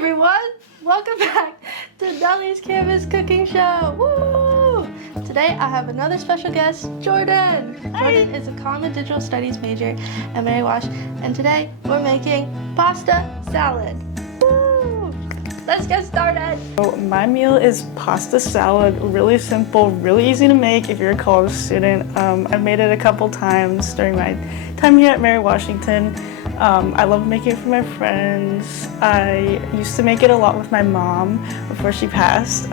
everyone! Welcome back to Nellie's Canvas Cooking Show! Woo! Today I have another special guest, Jordan! Jordan is a common digital studies major at Mary Wash, and today we're making pasta salad. Woo! Let's get started! So my meal is pasta salad, really simple, really easy to make if you're a college student. I've made it a couple times during my time here at Mary Washington. I love making it for my friends. I used to make it a lot with my mom before she passed.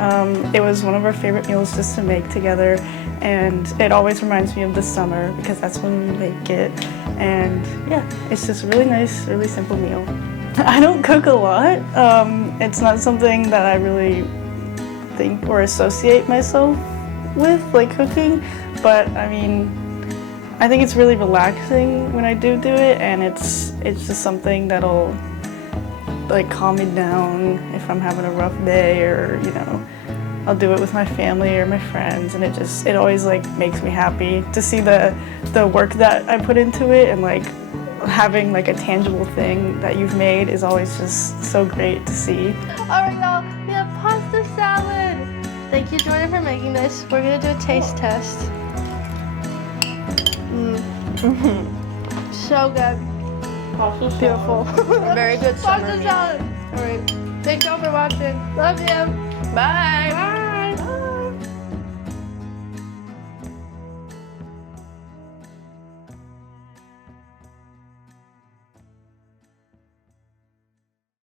It was one of our favorite meals just to make together, and it always reminds me of the summer because that's when we make it. And yeah, it's just a really nice, really simple meal. I don't cook a lot. It's not something that I really think or associate myself with, like cooking, but I mean, I think it's really relaxing when I do it, and it's just something that'll like calm me down if I'm having a rough day, or you know, I'll do it with my family or my friends, and it always like makes me happy to see the work that I put into it, and like having like a tangible thing that you've made is always just so great to see. Alright y'all, we have pasta salad! Thank you Jordan for making this. We're gonna do a taste test. So good. Pasta Beautiful. Very good summer Pasta meal. salad. Alright. Thank y'all for watching. Love you. Bye.